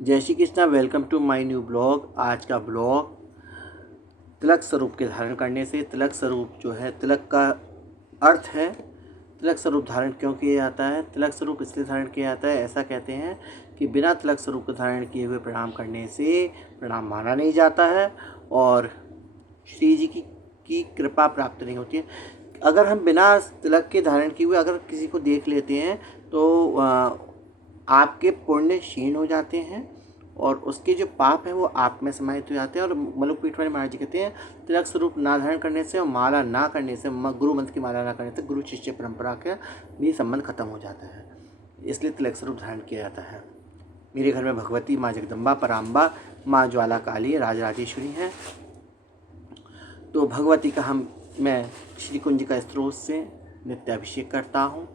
जय Shri Krishna. Welcome to my new blog. आज का ब्लॉग तिलक स्वरूप के धारण करने से, तिलक स्वरूप जो है, तिलक का अर्थ है तिलक स्वरूप धारण क्यों किया जाता है। तिलक स्वरूप इसलिए धारण किया जाता है, ऐसा कहते हैं कि बिना तिलक स्वरूप को धारण किए हुए प्रणाम करने से प्रणाम माना नहीं जाता है और श्री जी की कृपा प्राप्त नहीं होती है। अगर हम बिना तिलक के धारण किए हुए अगर किसी को देख लेते हैं तो आपके पुण्य क्षीण हो जाते हैं और उसके जो पाप हैं वो आप में समाहित हो जाते हैं। और मलुक पीठवाणी महाराज जी कहते हैं, तिलक स्वरूप ना धारण करने से और माला ना करने से, गुरु मंत्र की माला ना करने से गुरु शिष्य परंपरा का भी संबंध खत्म हो जाता है। इसलिए तिलक स्वरूप धारण किया जाता है। मेरे घर में भगवती माँ जगदम्बा, पराम्बा, माँ ज्वाला काली, राजराजेश्वरी हैं। तो भगवती का मैं श्री कुंज का स्त्रोत से नित्य अभिषेक करता हूँ।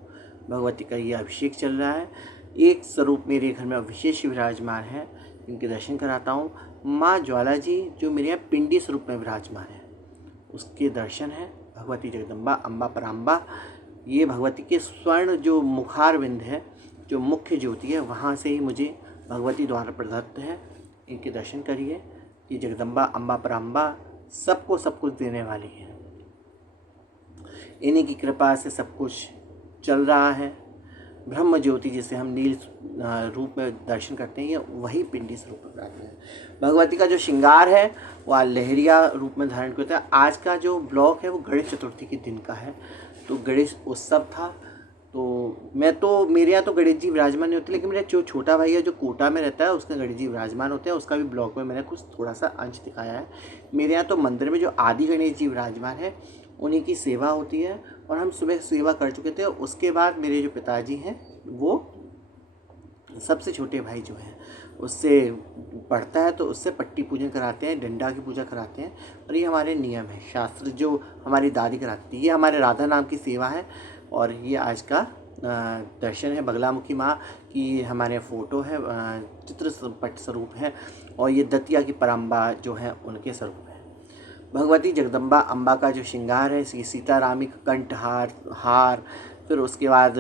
भगवती का ये अभिषेक चल रहा है। एक स्वरूप मेरे घर में विशेष विराजमान है, इनके दर्शन कराता हूँ। माँ ज्वाला जी जो मेरे यहाँ पिंडी स्वरूप में विराजमान है, उसके दर्शन है। भगवती जगदम्बा, अम्बा, पराम्बा, ये भगवती के स्वर्ण जो मुखारविंद है, जो मुख्य ज्योति है, वहाँ से ही मुझे भगवती द्वारा प्रदत्त है। इनके दर्शन करिए। ये जगदम्बा, अम्बा, पराम्बा सबको सब कुछ देने वाली है। इन्हीं की कृपा से सब कुछ चल रहा है। ब्रह्म ज्योति जिसे हम नील रूप में दर्शन करते हैं, वही पिंडी स्वरूप में प्राप्त है। भगवती का जो श्रृंगार है वह लहरिया रूप में धारण करता है। आज का जो ब्लॉग है वो गणेश चतुर्थी के दिन का है, तो गणेश उत्सव था। तो मेरे यहाँ तो गणेश जी विराजमान नहीं होते, लेकिन मेरा जो छोटा भाई है जो कोटा में रहता है, उसके गणेश जी विराजमान होते हैं। उसका भी ब्लॉग में मैंने कुछ थोड़ा सा अंश दिखाया है। मेरे यहाँ तो मंदिर में जो आदि गणेश जी विराजमान है, उन्हीं की सेवा होती है और हम सुबह सेवा कर चुके थे। उसके बाद मेरे जो पिताजी हैं, वो सबसे छोटे भाई जो हैं उससे पढ़ता है, तो उससे पट्टी पूजन कराते हैं, डंडा की पूजा कराते हैं। और ये हमारे नियम है, शास्त्र जो हमारी दादी कराती थी। ये हमारे राधा नाम की सेवा है और ये आज का दर्शन है। बगलामुखी माँ की हमारे फ़ोटो है, चित्र पट स्वरूप है। और ये दतिया की पराम्बा जो है उनके स्वरूप है। भगवती जगदम्बा अम्बा का जो श्रृंगार है, सीतारामी कंठहार हार, फिर उसके बाद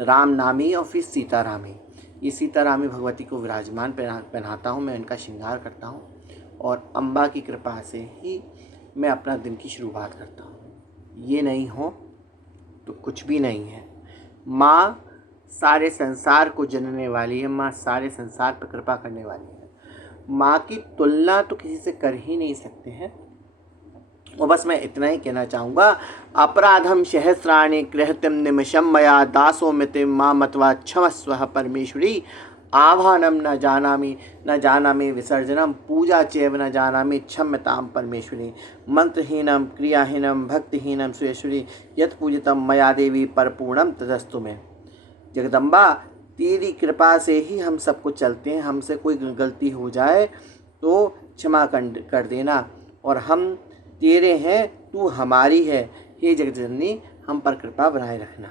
राम नामी और फिर सीतारामी। ये सीतारामी भगवती को विराजमान पहनाता हूँ, मैं इनका श्रृंगार करता हूँ और अम्बा की कृपा से ही मैं अपना दिन की शुरुआत करता हूँ। ये नहीं हो तो कुछ भी नहीं है। माँ सारे संसार को जनने वाली है, माँ सारे संसार पर कृपा करने वाली है। माँ की तुलना तो किसी से कर ही नहीं सकते हैं। और बस मैं इतना ही कहना चाहूँगा, अपराधम सहस्राणि कृहत्यम निमिषम मया दासो मिति माँ मत्वा क्षमस्व परमेश्वरी। आह्वानम न जानामि विसर्जनम, पूजा चैव न जानामि क्षम्यताम परमेश्वरी। मंत्रहीनम क्रियाहीनम भक्तिहीनम सुरेश्वरी, यत् पूजितम मया देवी परपूर्णम तदस्तु में। जगदम्बा तेरी कृपा से ही हम सबको चलते हैं। हमसे कोई गलती हो जाए तो क्षमा कर देना, और हम तेरे हैं, तू हमारी है। हे जगजननी, हम पर कृपा बनाए रखना।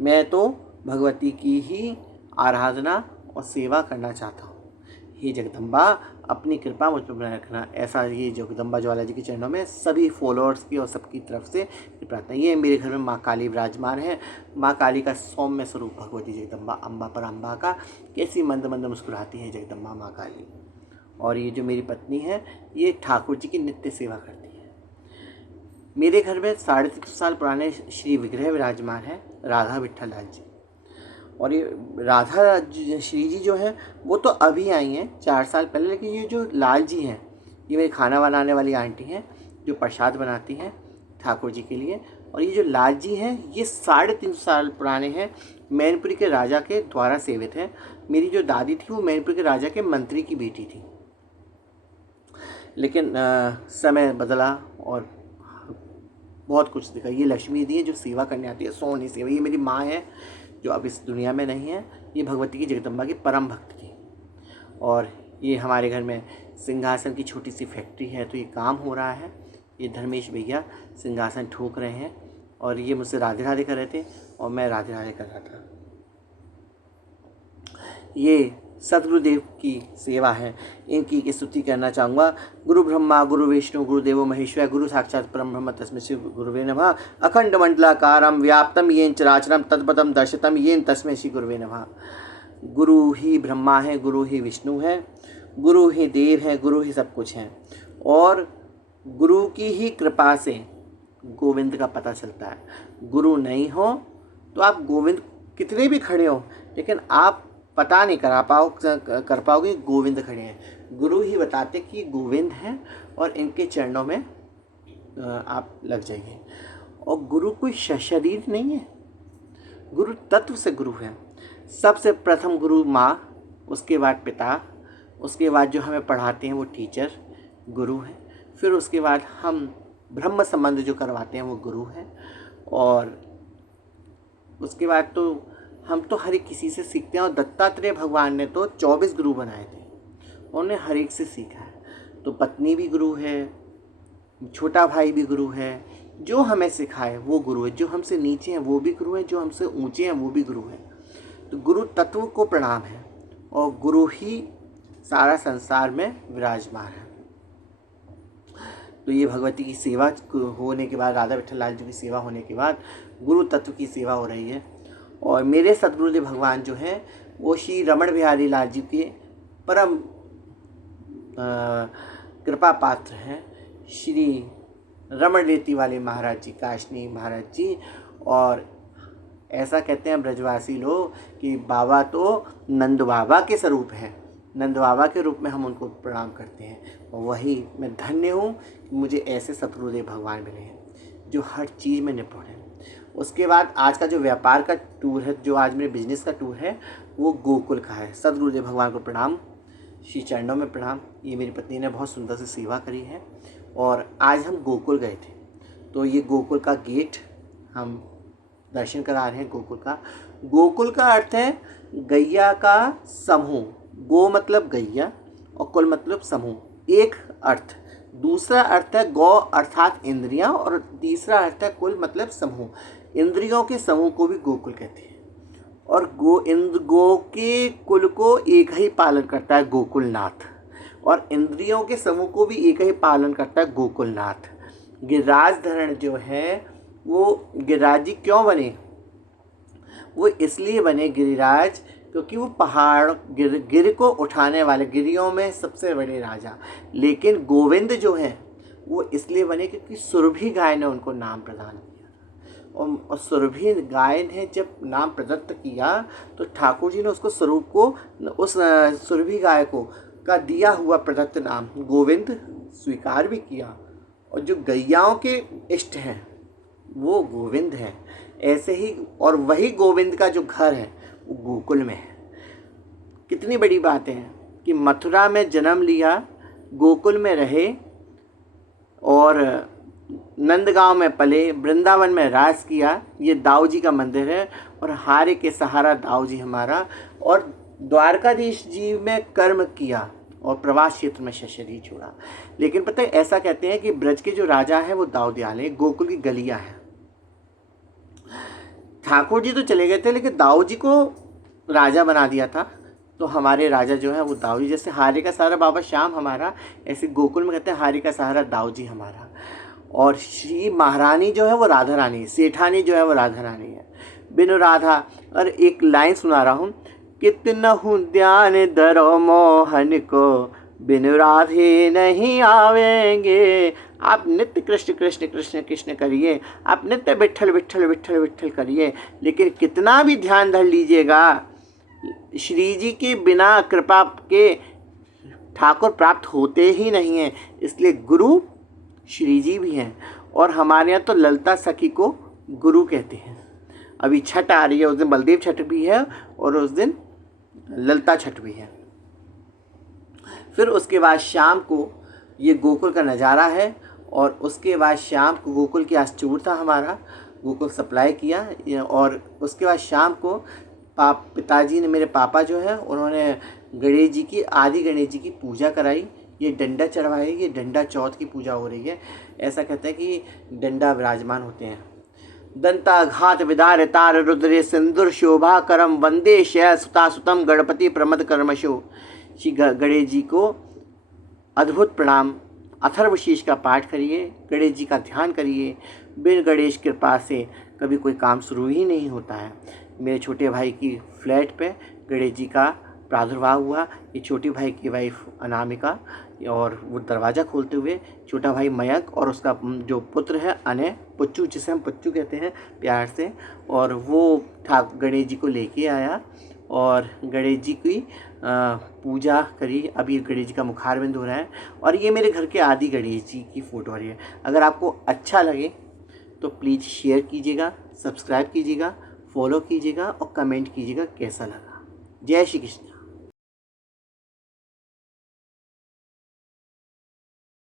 मैं तो भगवती की ही आराधना और सेवा करना चाहता हूँ। हे जगदम्बा, अपनी कृपा मुझ पर बनाए रखना। ऐसा ये जगदम्बा ज्वाला जी के चरणों में सभी फॉलोअर्स की और सबकी तरफ से प्रार्थना। ये मेरे घर में माँ काली विराजमान है। माँ काली का सौम्य स्वरूप भगवती जगदम्बा अम्बा पराम्बा का। कैसी मंद मंद मुस्कुराती है जगदम्बा माँ काली। और ये जो मेरी पत्नी है, ये ठाकुर जी की नित्य सेवा करती है। मेरे घर में 350 साल पुराने श्री विग्रह विराजमान है, राधा विट्ठल लाल जी। और ये राधा श्री जी जो हैं वो तो अभी आई हैं 4 साल पहले, लेकिन ये जो लाल जी हैं, ये मेरी खाना बनाने वाली आंटी हैं जो प्रसाद बनाती हैं ठाकुर जी के लिए। और ये जो लाल जी हैं, ये 350 साल पुराने हैं, मैनपुरी के राजा के द्वारा सेवित हैं। मेरी जो दादी थी वो मैनपुरी के राजा के मंत्री की बेटी थी, लेकिन समय बदला और बहुत कुछ दिखा। ये लक्ष्मी दी है जो सेवा करने आती है, सोनी सेवा। ये मेरी माँ है जो अब इस दुनिया में नहीं है। ये भगवती की जगदम्बा की परम भक्त थी। और ये हमारे घर में सिंहासन की छोटी सी फैक्ट्री है, तो ये काम हो रहा है। ये धर्मेश भैया सिंहासन ठोक रहे हैं और ये मुझसे राधे राधे कर रहे थे और मैं राधे राधे कर रहा था। ये सदगुरुदेव की सेवा है, इनकी स्तुति करना चाहूँगा। गुरु ब्रह्मा गुरु विष्णु गुरुदेवो महेश्वर, गुरु साक्षात परम ब्रह्म तस्मै श्री गुरुवे नमः। अखंड मंडलाकारं व्याप्तं येन चराचरं तत्पदं दर्शितं येन तस्मै श्री गुरुवे नमः। गुरु ही ब्रह्मा है, गुरु ही विष्णु है, गुरु ही देव है, गुरु ही सब कुछ है। और गुरु की ही कृपा से गोविंद का पता चलता है। गुरु नहीं हो तो आप गोविंद कितने भी खड़े हो, लेकिन आप पता नहीं कर पाओगे गोविंद खड़े हैं। गुरु ही बताते कि गोविंद हैं और इनके चरणों में आप लग जाइए। और गुरु कोई शरीर नहीं है, गुरु तत्व से गुरु है। सबसे प्रथम गुरु माँ, उसके बाद पिता, उसके बाद जो हमें पढ़ाते हैं वो टीचर गुरु हैं, फिर उसके बाद हम ब्रह्म संबंध जो करवाते हैं वो गुरु हैं, और उसके बाद तो हम तो हर एक किसी से सीखते हैं। और दत्तात्रेय भगवान ने तो 24 गुरु बनाए थे, उन्होंने हर एक से सीखा है। तो पत्नी भी गुरु है, छोटा भाई भी गुरु है, जो हमें सिखाए वो गुरु है। जो हमसे नीचे हैं वो भी गुरु हैं, जो हमसे ऊंचे हैं वो भी गुरु हैं। तो गुरु तत्व को प्रणाम है, और गुरु ही सारा संसार में विराजमान है। तो ये भगवती की सेवा होने के बाद, राधा विठल लाल जी की सेवा होने के बाद गुरु तत्व की सेवा हो रही है। और मेरे सदगुरुदेव भगवान जो हैं वो श्री रमण बिहारी लाल जी के परम कृपा पात्र हैं, श्री रमण रेती वाले महाराज जी, काशनी महाराज जी। और ऐसा कहते हैं ब्रजवासी लोग कि बाबा तो नंद बाबा के स्वरूप हैं, नंद बाबा के रूप में हम उनको प्रणाम करते हैं। और वही मैं धन्य हूँ कि मुझे ऐसे सदगुरुदेव भगवान मिले हैं जो हर चीज़ में निपुण हैं। उसके बाद आज का जो व्यापार का टूर है, जो आज मेरे बिजनेस का टूर है, वो गोकुल का है। सदगुरुदेव भगवान को प्रणाम, श्री चरणों में प्रणाम। ये मेरी पत्नी ने बहुत सुंदर से सेवा करी है। और आज हम गोकुल गए थे, तो ये गोकुल का गेट हम दर्शन करा रहे हैं। गोकुल का, गोकुल का अर्थ है गैया का समूह। गो मतलब गैया और कुल मतलब समूह, एक अर्थ। दूसरा अर्थ है गौ अर्थात इंद्रियां, और तीसरा अर्थ है कुल मतलब समूह। इंद्रियों के समूह को भी गोकुल कहते हैं। और गो के कुल को एक ही पालन करता है गोकुलनाथ, और इंद्रियों के समूह को भी एक ही पालन करता है गोकुलनाथ। गिरिराज धरण जो है वो गिरिराज जी क्यों बने? वो इसलिए बने गिरिराज क्योंकि वो पहाड़ गिर को उठाने वाले, गिरियों में सबसे बड़े राजा। लेकिन गोविंद जो हैं वो इसलिए बने क्योंकि सुरभि गाय ने उनको नाम प्रदान किया। और सुरभि गाय ने जब नाम प्रदत्त किया तो ठाकुर जी ने उसको स्वरूप को, उस सुरभि गाय को का दिया हुआ प्रदत्त नाम गोविंद स्वीकार भी किया। और जो गैयाओं के इष्ट हैं वो गोविंद हैं। ऐसे ही, और वही गोविंद का जो घर है वो गोकुल में है। कितनी बड़ी बात है कि मथुरा में जन्म लिया, गोकुल में रहे, और नंदगांव में पले, वृंदावन में राज किया। ये दाऊ जी का मंदिर है, और हारे के सहारा दाऊ जी हमारा। और द्वारकाधीश जी में कर्म किया और प्रवास क्षेत्र में शरीर छोड़ा। लेकिन पता है, ऐसा कहते हैं कि ब्रज के जो राजा हैं वो दाऊ दयाल हैं, गोकुल की गलियां हैं। ठाकुर जी तो चले गए थे, लेकिन दाऊ जी को राजा बना दिया था। तो हमारे राजा जो है वो दाऊ जी, जैसे हारे का सहारा बाबा श्याम हमारा, ऐसे गोकुल में कहते हैं हारे का सहारा दाऊ जी हमारा। और श्री महारानी जो है वो राधा रानी, सेठानी जो है वो राधा रानी है। बिनु राधा, और एक लाइन सुना रहा हूँ, कितनहु ध्यान धरो मोहन को, बिनु राधे नहीं आवेंगे। आप नित्य कृष्ण कृष्ण कृष्ण कृष्ण करिए, आप नित्य विट्ठल विट्ठल विट्ठल विट्ठल करिए, लेकिन कितना भी ध्यान धर लीजिएगा, श्री जी के बिना कृपा के ठाकुर प्राप्त होते ही नहीं हैं। इसलिए गुरु श्री जी भी हैं। और हमारे यहाँ तो ललता सखी को गुरु कहते हैं। अभी छठ आ रही है, उस दिन बलदेव छठ भी है और उस दिन ललता छठ भी है। फिर उसके बाद शाम को ये गोकुल का नज़ारा है। और उसके बाद शाम को गोकुल की आज टूर था हमारा, गोकुल सप्लाई किया। और उसके बाद शाम को पिताजी ने, मेरे पापा जो है, उन्होंने गणेश जी की, आदि गणेश जी की पूजा कराई। ये डंडा चढ़वाई, ये डंडा चौथ की पूजा हो रही है। ऐसा कहते हैं कि डंडा विराजमान होते हैं। दंताघात विदार तार रुद्रे सिंदूर शोभा करम वंदे शय सुतासुतम गणपति प्रमद कर्मशो। श्री गणेश जी को अद्भुत प्रणाम। अथर्वशीष का पाठ करिए, गणेश जी का ध्यान करिए। बिन गणेश कृपा से कभी कोई काम शुरू ही नहीं होता है। मेरे छोटे भाई की फ्लैट पे गणेश जी का प्रादुर्भाव हुआ। ये छोटे भाई की वाइफ अनामिका और वो दरवाज़ा खोलते हुए छोटा भाई मयंक और उसका जो पुत्र है अनय, पुच्चू जिसे हम पुच्चू कहते हैं प्यार से, और वो गणेश जी को लेके आया और गणेश जी की पूजा करी। अभी गणेश जी का मुखारविंद हो रहा है और ये मेरे घर के आदि गणेश जी की फ़ोटो आ रही है। अगर आपको अच्छा लगे तो प्लीज़ शेयर कीजिएगा, सब्सक्राइब कीजिएगा, फॉलो कीजिएगा और कमेंट कीजिएगा कैसा लगा। जय श्री कृष्ण।